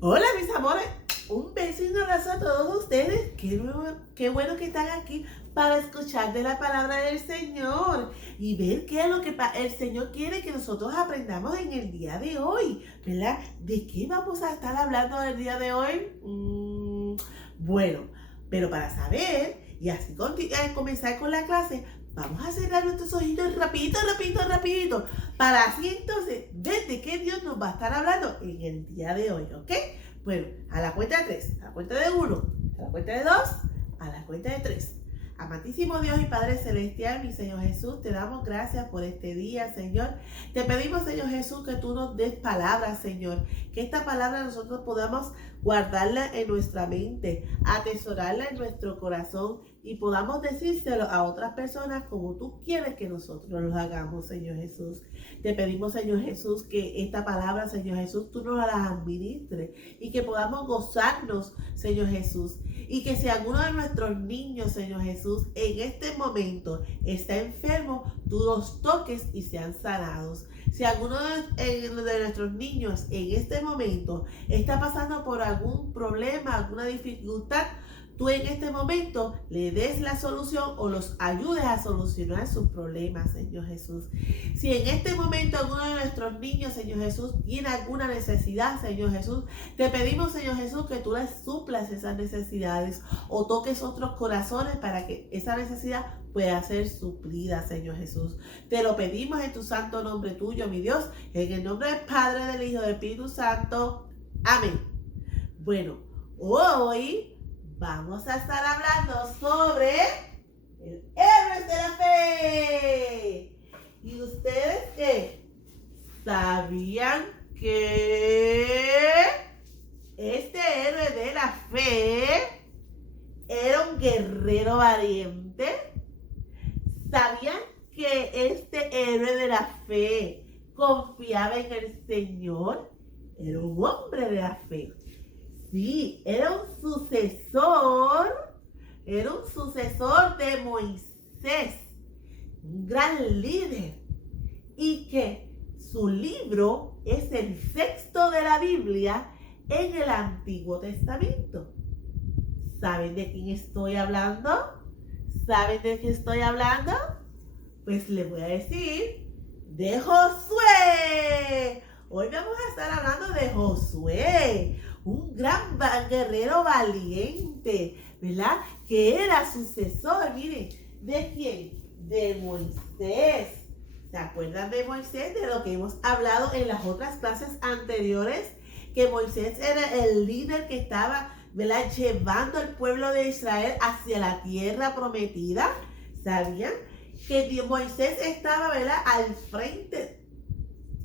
Hola mis amores, un beso y un abrazo a todos ustedes. Qué bueno que están aquí para escuchar de la palabra del Señor y ver qué es lo que el Señor quiere que nosotros aprendamos en el día de hoy, ¿verdad? ¿De qué vamos a estar hablando el día de hoy? Bueno, pero para saber y así comenzar con la clase, vamos a cerrar nuestros ojitos rapidito, para así entonces ver de qué Dios nos va a estar hablando en el día de hoy, ¿ok? Bueno, a la cuenta de 3, a la cuenta de 1, a la cuenta de 2, a la cuenta de 3. Amantísimo Dios y Padre Celestial, mi Señor Jesús, te damos gracias por este día, Señor. Te pedimos, Señor Jesús, que tú nos des palabras, Señor. Que esta palabra nosotros podamos guardarla en nuestra mente, atesorarla en nuestro corazón y podamos decírselo a otras personas como tú quieres que nosotros lo hagamos, Señor Jesús. Te pedimos, Señor Jesús, que esta palabra, Señor Jesús, tú nos la administres y que podamos gozarnos, Señor Jesús. Y que si alguno de nuestros niños, Señor Jesús, en este momento está enfermo, tú los toques y sean sanados. Si alguno de nuestros niños en este momento está pasando por algún problema, alguna dificultad, tú en este momento le des la solución o los ayudes a solucionar sus problemas, Señor Jesús. Si en este momento alguno de nuestros niños, Señor Jesús, tiene alguna necesidad, Señor Jesús, te pedimos, Señor Jesús, que tú les suplas esas necesidades o toques otros corazones para que esa necesidad pueda ser suplida, Señor Jesús. Te lo pedimos en tu santo nombre tuyo, mi Dios, en el nombre del Padre, del Hijo, del Espíritu Santo. Amén. Bueno, hoy vamos a estar hablando sobre el héroe de la fe. ¿Y ustedes qué? ¿Sabían que este héroe de la fe era un guerrero valiente? ¿Sabían que este héroe de la fe confiaba en el Señor? Era un hombre de la fe. Sí, era un sucesor de Moisés, un gran líder, y que su libro es el sexto de la Biblia en el Antiguo Testamento. ¿Saben de quién estoy hablando? ¿Saben de qué estoy hablando? Pues les voy a decir de Josué. Hoy vamos a estar hablando de Josué, un gran guerrero valiente, ¿verdad? Que era sucesor, miren, ¿de quién? De Moisés. ¿Se acuerdan de Moisés? De lo que hemos hablado en las otras clases anteriores, que Moisés era el líder que estaba, ¿verdad?, llevando al pueblo de Israel hacia la tierra prometida. ¿Sabían? Que Moisés estaba, ¿verdad?, al frente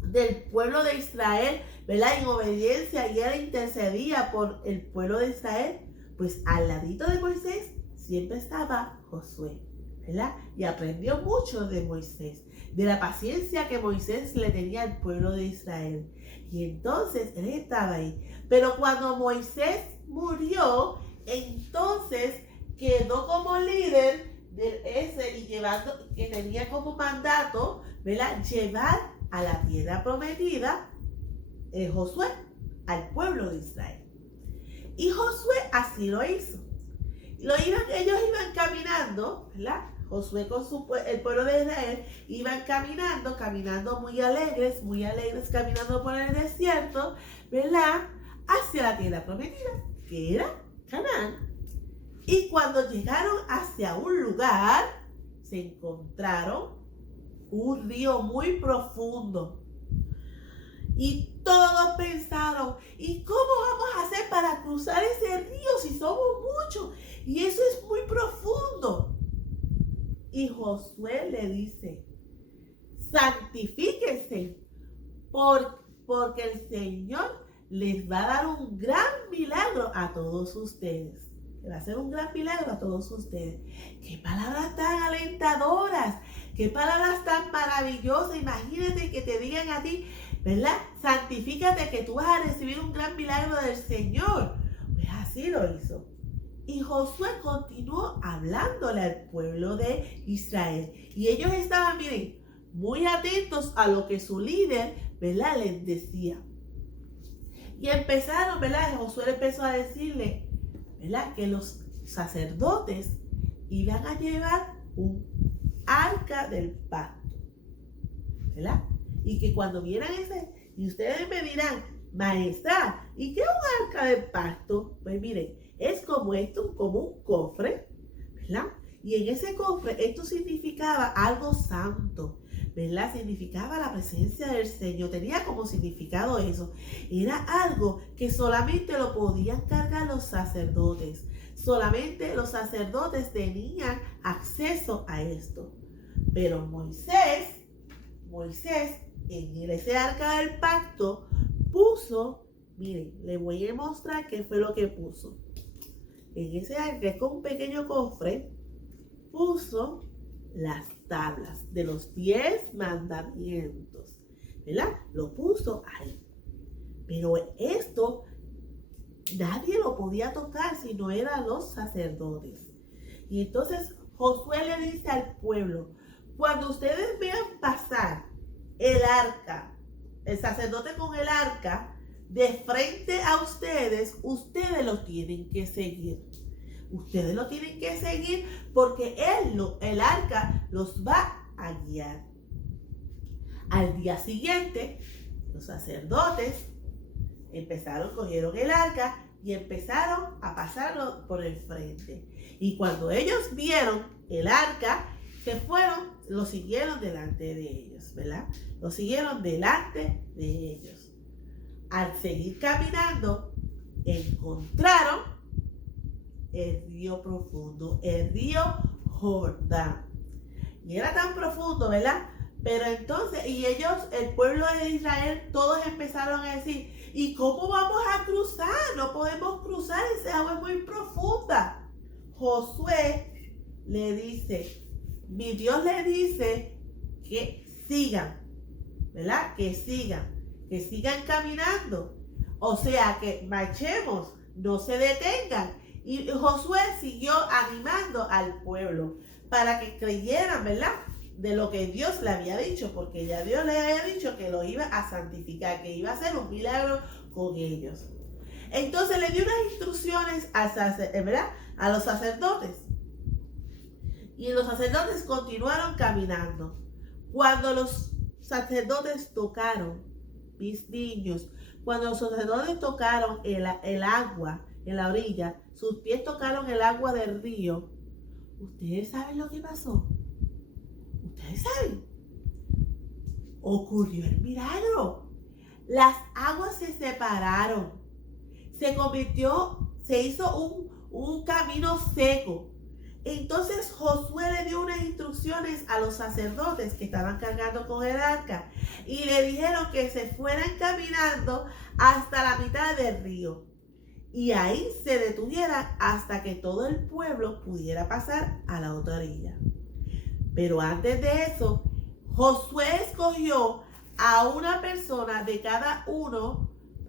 del pueblo de Israel, ¿verdad?, en obediencia, y él intercedía por el pueblo de Israel. Pues al ladito de Moisés siempre estaba Josué, ¿verdad? Y aprendió mucho de Moisés, de la paciencia que Moisés le tenía al pueblo de Israel. Y entonces él estaba ahí. Pero cuando Moisés murió, entonces quedó como líder de ese y que tenía como mandato, ¿verdad?, llevar a la tierra prometida Josué, al pueblo de Israel. Y Josué así lo hizo. Ellos iban caminando, ¿verdad? Josué con el pueblo de Israel iban caminando muy alegres, caminando por el desierto, ¿verdad?, hacia la tierra prometida, que era Canaán. Y cuando llegaron hacia un lugar, se encontraron un río muy profundo. Y todos pensaron, ¿y cómo vamos a hacer para cruzar ese río si somos muchos? Y eso es muy profundo. Y Josué le dice, santifíquense, porque el Señor les va a dar un gran milagro a todos ustedes. Le va a hacer un gran milagro a todos ustedes. ¡Qué palabras tan alentadoras! ¡Qué palabras tan maravillosas! Imagínate que te digan a ti, ¿verdad? Santifícate, que tú vas a recibir un gran milagro del Señor. Pues así lo hizo. Y Josué continuó hablándole al pueblo de Israel. Y ellos estaban, miren, muy atentos a lo que su líder, ¿verdad?, les decía. Y empezaron, ¿verdad? Josué empezó a decirle, ¿verdad? Que los sacerdotes iban a llevar un arca del pacto, ¿verdad? Y que cuando vieran ese, y ustedes me dirán, maestra, ¿y qué es un arca del pacto? Pues miren, es como esto, como un cofre, ¿verdad? Y en ese cofre esto significaba algo santo, ¿verdad? Significaba la presencia del Señor, tenía como significado eso. Era algo que solamente lo podían cargar los sacerdotes. Solamente los sacerdotes tenían acceso a esto. Pero Moisés, en ese arca del pacto, puso, miren, les voy a mostrar qué fue lo que puso. En ese arca, con un pequeño cofre, puso las tablas de los 10 mandamientos, ¿verdad? Lo puso ahí. Pero esto nadie lo podía tocar si no eran los sacerdotes. Y entonces Josué le dice al pueblo, cuando ustedes vean pasar el arca, el sacerdote con el arca, de frente a ustedes, ustedes lo tienen que seguir. Ustedes lo tienen que seguir porque el arca los va a guiar. Al día siguiente, los sacerdotes cogieron el arca y empezaron a pasarlo por el frente. Y cuando ellos vieron el arca, se fueron, lo siguieron delante de ellos, ¿verdad? Lo siguieron delante de ellos. Al seguir caminando, encontraron el río profundo, el río Jordán. Y era tan profundo, ¿verdad? Pero entonces, y ellos, el pueblo de Israel, todos empezaron a decir, ¿y cómo vamos a cruzar? No podemos cruzar, esa agua es muy profunda. Josué le dice, mi Dios le dice que sigan, ¿verdad? Que sigan caminando. O sea, que marchemos, no se detengan. Y Josué siguió animando al pueblo para que creyeran, ¿verdad? De lo que Dios le había dicho, porque ya Dios le había dicho que lo iba a santificar, que iba a hacer un milagro con ellos. Entonces le dio unas instrucciones ¿verdad? A los sacerdotes. Y los sacerdotes continuaron caminando. Cuando los sacerdotes tocaron, mis niños, cuando los sacerdotes tocaron el agua en la orilla, sus pies tocaron el agua del río, ¿ustedes saben lo que pasó? ¿Ustedes saben? Ocurrió el milagro. Las aguas se separaron. Se hizo un camino seco. Entonces Josué le dio unas instrucciones a los sacerdotes que estaban cargando con el arca y le dijeron que se fueran caminando hasta la mitad del río y ahí se detuvieran hasta que todo el pueblo pudiera pasar a la otra orilla. Pero antes de eso, Josué escogió a una persona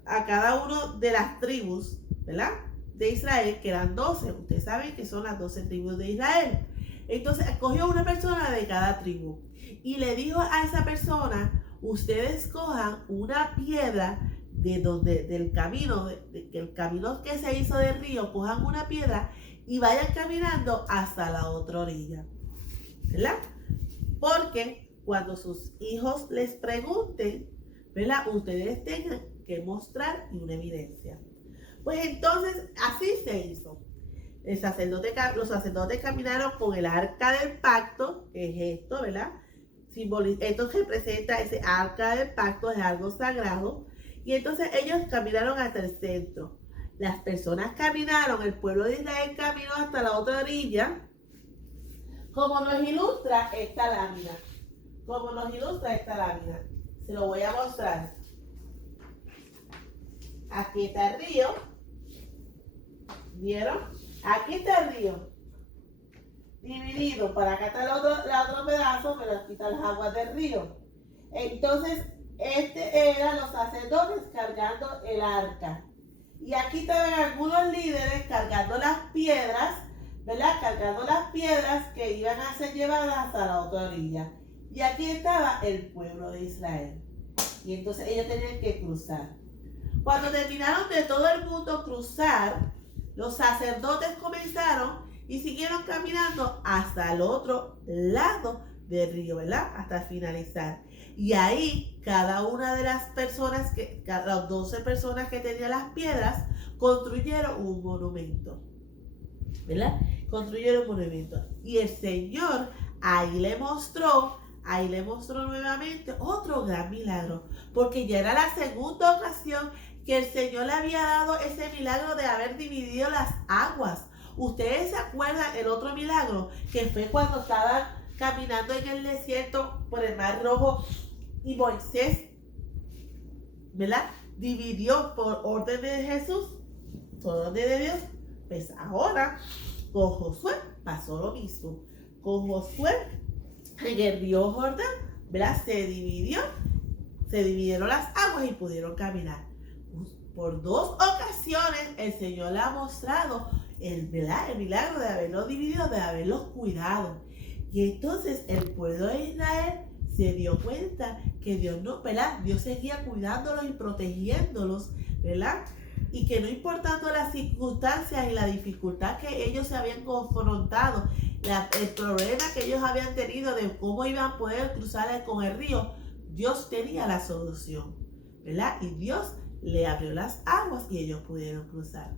a cada uno de las tribus, ¿verdad? De Israel, que eran 12. Ustedes saben que son las 12 tribus de Israel. Entonces escogió una persona de cada tribu y le dijo a esa persona, ustedes cojan una piedra del camino, el camino que se hizo del río, cojan una piedra y vayan caminando hasta la otra orilla, ¿verdad? Porque cuando sus hijos les pregunten, ¿verdad? Ustedes tengan que mostrar una evidencia. Pues entonces así se hizo. Los sacerdotes caminaron con el arca del pacto, que es esto, ¿verdad? Esto representa ese arca del pacto, es algo sagrado. Y entonces ellos caminaron hasta el centro. Las personas caminaron, el pueblo de Israel caminó hasta la otra orilla, como nos ilustra esta lámina. Se lo voy a mostrar. Aquí está el río. ¿Vieron? Aquí está el río. Dividido. Para acá está el otro pedazo, pero aquí están las aguas del río. Entonces, eran los sacerdotes cargando el arca. Y aquí estaban algunos líderes cargando las piedras, ¿verdad? Cargando las piedras que iban a ser llevadas hasta la otra orilla. Y aquí estaba el pueblo de Israel. Y entonces ellos tenían que cruzar. Cuando terminaron de todo el mundo cruzar, los sacerdotes comenzaron y siguieron caminando hasta el otro lado del río, ¿verdad? Hasta finalizar. Y ahí cada una de las personas, las 12 personas que tenían las piedras, construyeron un monumento, ¿verdad? Construyeron un monumento. Y el Señor ahí le mostró nuevamente otro gran milagro, porque ya era la segunda ocasión que el Señor le había dado ese milagro de haber dividido las aguas. ¿Ustedes se acuerdan el otro milagro? Que fue cuando estaban caminando en el desierto por el Mar Rojo y Moisés, ¿verdad? Dividió por orden de Jesús, por orden de Dios. Pues ahora con Josué pasó lo mismo. Con Josué en el río Jordán, ¿verdad? Se dividieron las aguas y pudieron caminar. Por 2 ocasiones el Señor le ha mostrado el milagro de haberlos dividido, de haberlos cuidado. Y entonces el pueblo de Israel se dio cuenta que Dios no, ¿verdad? Dios seguía cuidándolos y protegiéndolos, ¿verdad? Y que no importando las circunstancias y la dificultad que ellos se habían confrontado, el problema que ellos habían tenido de cómo iban a poder cruzar con el río, Dios tenía la solución, ¿verdad? Y Dios le abrió las aguas y ellos pudieron cruzar.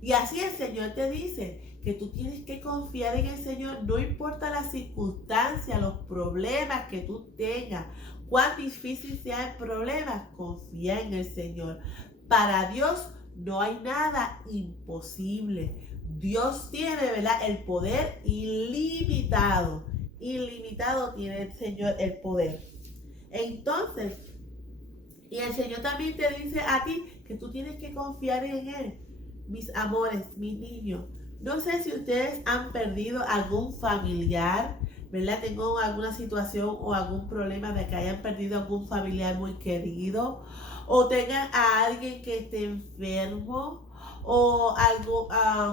Y así el Señor te dice que tú tienes que confiar en el Señor, no importa las circunstancias, los problemas que tú tengas, cuán difícil sea el problema, confía en el Señor. Para Dios no hay nada imposible. Dios tiene, ¿verdad?, el poder ilimitado. Ilimitado tiene el Señor el poder. Entonces, y el Señor también te dice a ti que tú tienes que confiar en Él. Mis amores, mis niños, no sé si ustedes han perdido algún familiar, ¿verdad? Tengo alguna situación o algún problema de que hayan perdido algún familiar muy querido, o tengan a alguien que esté enfermo, o algo,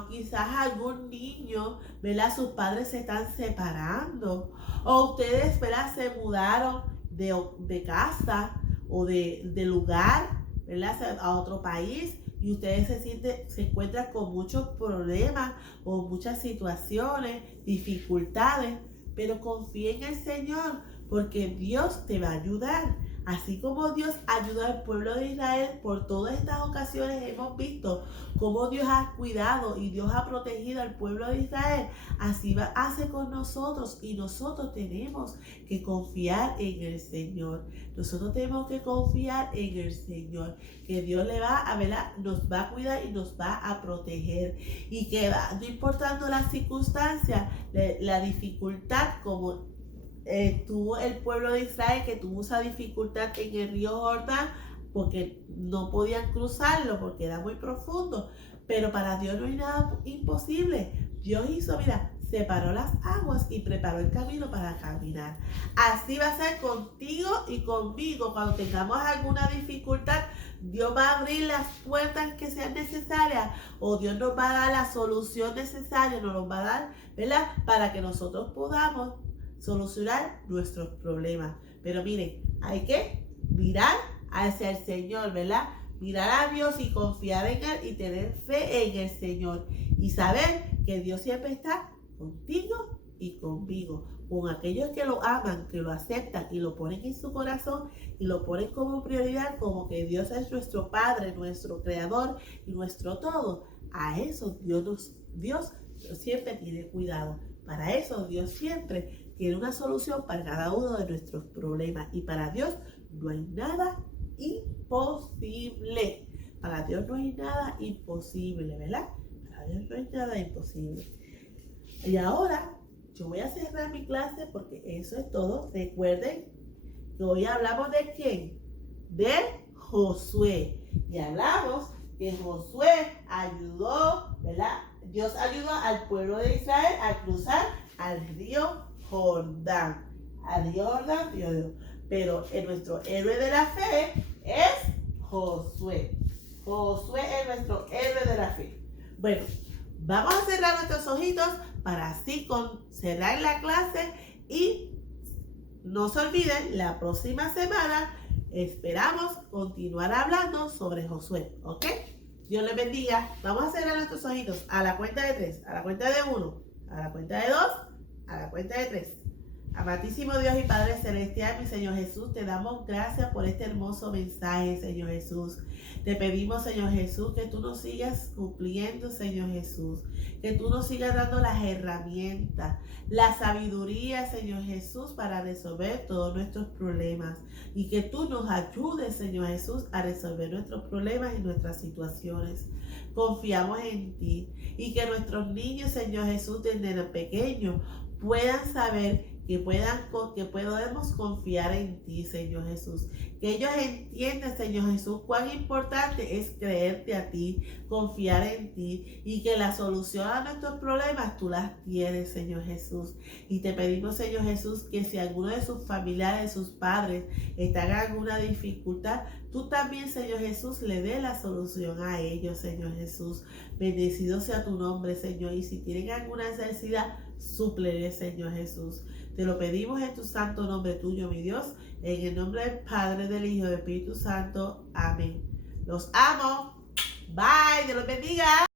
quizás algún niño, ¿verdad? Sus padres se están separando, o ustedes, ¿verdad?, se mudaron de casa o de lugar, ¿verdad?, a otro país, y ustedes se encuentran con muchos problemas o muchas situaciones, dificultades, pero confía en el Señor, porque Dios te va a ayudar. Así como Dios ayudó al pueblo de Israel, por todas estas ocasiones hemos visto cómo Dios ha cuidado y Dios ha protegido al pueblo de Israel. Así hace con nosotros, y nosotros tenemos que confiar en el Señor. Nosotros tenemos que confiar en el Señor, que Dios nos va a cuidar y nos va a proteger. Y que no importando las circunstancias, la dificultad, como tuvo el pueblo de Israel, que tuvo esa dificultad en el río Jordán porque no podían cruzarlo porque era muy profundo, pero para Dios no hay nada imposible. Dios hizo, separó las aguas y preparó el camino para caminar. Así va a ser contigo y conmigo. Cuando tengamos alguna dificultad, Dios va a abrir las puertas que sean necesarias, o Dios nos va a dar la solución necesaria, nos los va a dar, ¿verdad?, para que nosotros podamos solucionar nuestros problemas. Pero miren, hay que mirar hacia el Señor, ¿verdad? Mirar a Dios y confiar en Él y tener fe en el Señor. Y saber que Dios siempre está contigo y conmigo. Con aquellos que lo aman, que lo aceptan y lo ponen en su corazón y lo ponen como prioridad, como que Dios es nuestro Padre, nuestro Creador y nuestro todo. A eso Dios siempre tiene cuidado. Para eso Dios siempre tiene una solución para cada uno de nuestros problemas. Y para Dios no hay nada imposible. Para Dios no hay nada imposible, ¿verdad? Para Dios no hay nada imposible. Y ahora yo voy a cerrar mi clase porque eso es todo. Recuerden que hoy hablamos de ¿quién? De Josué. Y hablamos que Josué ayudó, ¿verdad? Dios ayudó al pueblo de Israel a cruzar al río Jordán. Al río Jordán, pero nuestro héroe de la fe es Josué. Josué es nuestro héroe de la fe. Bueno, vamos a cerrar nuestros ojitos para así cerrar la clase, y no se olviden, la próxima semana esperamos continuar hablando sobre Josué, ¿ok? Dios les bendiga. Vamos a cerrar nuestros ojitos a la cuenta de 3, a la cuenta de 1, a la cuenta de 2, a la cuenta de 3. Amantísimo Dios y Padre Celestial, mi Señor Jesús, te damos gracias por este hermoso mensaje, Señor Jesús. Te pedimos, Señor Jesús, que tú nos sigas cumpliendo, Señor Jesús. Que tú nos sigas dando las herramientas, la sabiduría, Señor Jesús, para resolver todos nuestros problemas. Y que tú nos ayudes, Señor Jesús, a resolver nuestros problemas y nuestras situaciones. Confiamos en ti. Y que nuestros niños, Señor Jesús, desde pequeños, puedan saber que podemos confiar en ti, Señor Jesús. Que ellos entiendan, Señor Jesús, cuán importante es creerte a ti, confiar en ti y que la solución a nuestros problemas tú las tienes, Señor Jesús. Y te pedimos, Señor Jesús, que si alguno de sus familiares, sus padres, están en alguna dificultad, tú también, Señor Jesús, le dé la solución a ellos, Señor Jesús. Bendecido sea tu nombre, Señor. Y si tienen alguna necesidad, súplele, Señor Jesús. Te lo pedimos en tu santo nombre tuyo, mi Dios, en el nombre del Padre, del Hijo y del Espíritu Santo. Amén. Los amo. Bye. Dios los bendiga.